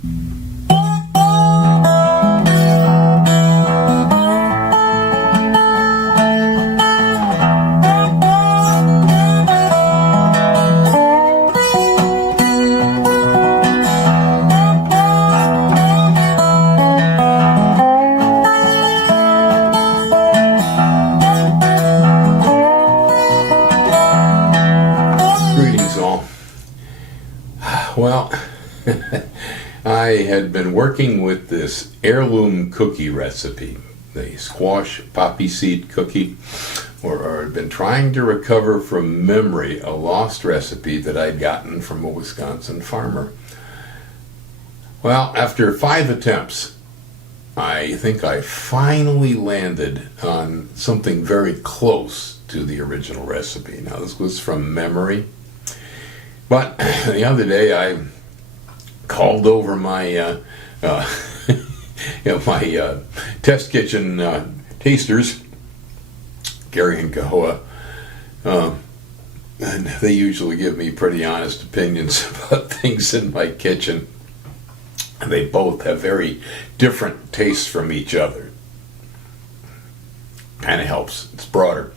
Greetings all. Well, I had been working with this heirloom cookie recipe, the squash poppy seed cookie, or I'd been trying to recover from memory a lost recipe that I'd gotten from a Wisconsin farmer. Well, after 5 attempts, I think I finally landed on something very close to the original recipe. Now, this was from memory, but the other day I called over my my test kitchen tasters, Gary and Kahoa, and they usually give me pretty honest opinions about things in my kitchen. And they both have very different tastes from each other. Kind of helps. It's broader.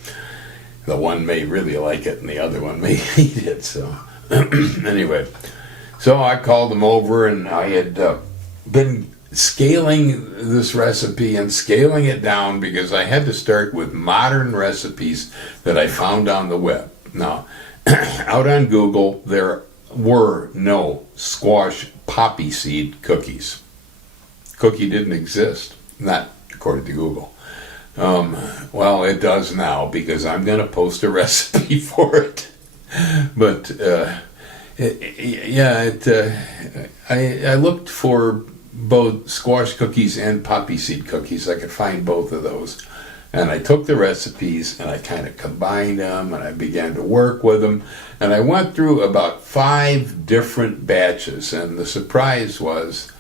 The one may really like it and the other one may hate it. So anyway, so I called them over, and I had been scaling this recipe and scaling it down because I had to start with modern recipes that I found on the web. Now, out on Google, there were no squash poppy seed cookies. Cookie didn't exist, not according to Google. Well, it does now because I'm going to post a recipe for it. But I looked for both squash cookies and poppy seed cookies. I could find both of those. And I took the recipes and I kind of combined them and I began to work with them. And I went through about 5 different batches. And the surprise was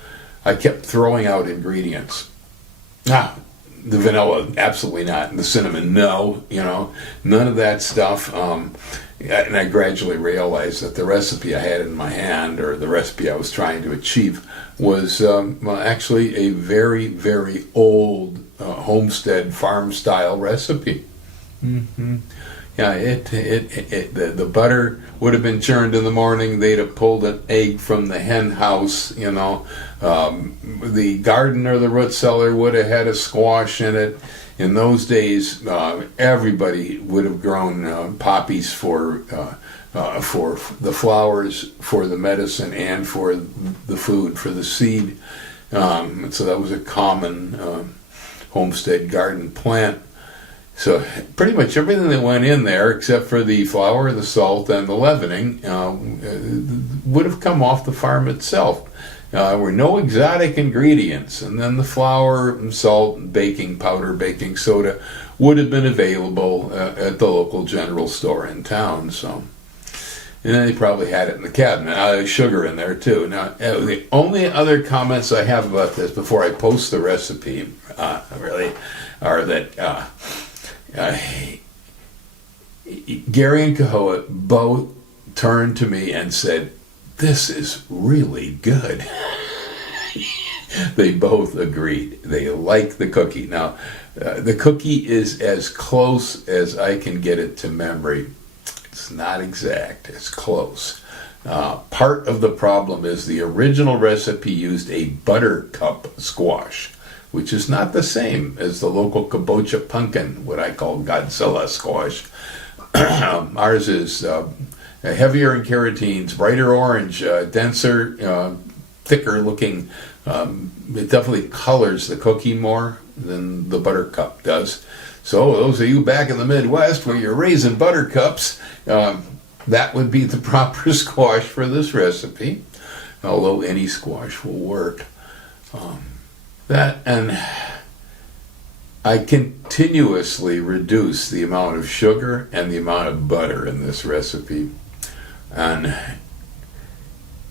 I kept throwing out ingredients. The vanilla, absolutely not. And the cinnamon, no. None of that stuff. And I gradually realized that the recipe I had in my hand, or the recipe I was trying to achieve, was actually a very, very old homestead farm style recipe. Mm-hmm. Yeah, the butter would have been churned in the morning. They'd have pulled an egg from the hen house. The garden or the root cellar would have had a squash in it. In those days, everybody would have grown poppies for the flowers, for the medicine, and for the food, for the seed. So that was a common homestead garden plant. So pretty much everything that went in there, except for the flour, the salt, and the leavening, would have come off the farm itself. There were no exotic ingredients, and then the flour, salt, baking powder, baking soda would have been available at the local general store in town. So, and then they probably had it in the cabinet. Sugar in there too. Now, the only other comments I have about this before I post the recipe, really, are that Gary and Kahoa both turned to me and said, "This is really good." They both agreed. They like the cookie. Now, the cookie is as close as I can get it to memory. It's not exact. It's close. Part of the problem is the original recipe used a buttercup squash, which is not the same as the local kabocha pumpkin, what I call Godzilla squash. Ours is heavier in carotenes, brighter orange, denser, thicker looking. It definitely colors the cookie more than the buttercup does. So those of you back in the Midwest where you're raising buttercups, that would be the proper squash for this recipe, although any squash will work. And I continuously reduce the amount of sugar and the amount of butter in this recipe. And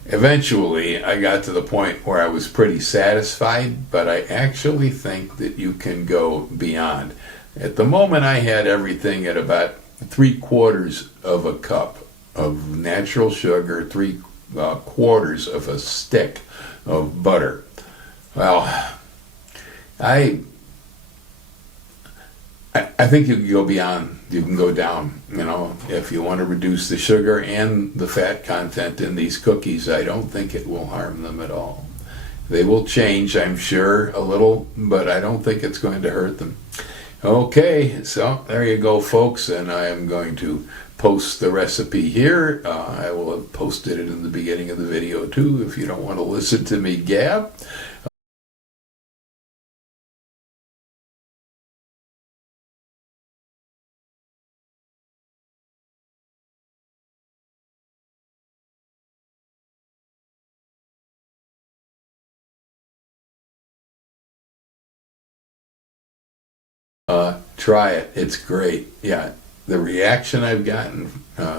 eventually I got to the point where I was pretty satisfied, but I actually think that you can go beyond. At the moment I had everything at about 3/4 of a cup of natural sugar, quarters of a stick of butter. Well, I think you can go beyond, you can go down, if you want to reduce the sugar and the fat content in these cookies. I don't think it will harm them at all. They will change, I'm sure, a little, but I don't think it's going to hurt them. Okay, so there you go, folks, and I am going to post the recipe here. I will have posted it in the beginning of the video too, if you don't want to listen to me gab. Try it. It's great. Yeah, the reaction I've gotten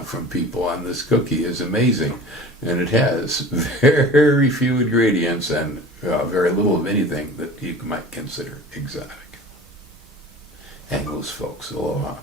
from people on this cookie is amazing. And it has very few ingredients and very little of anything that you might consider exotic. Anglos, folks, aloha.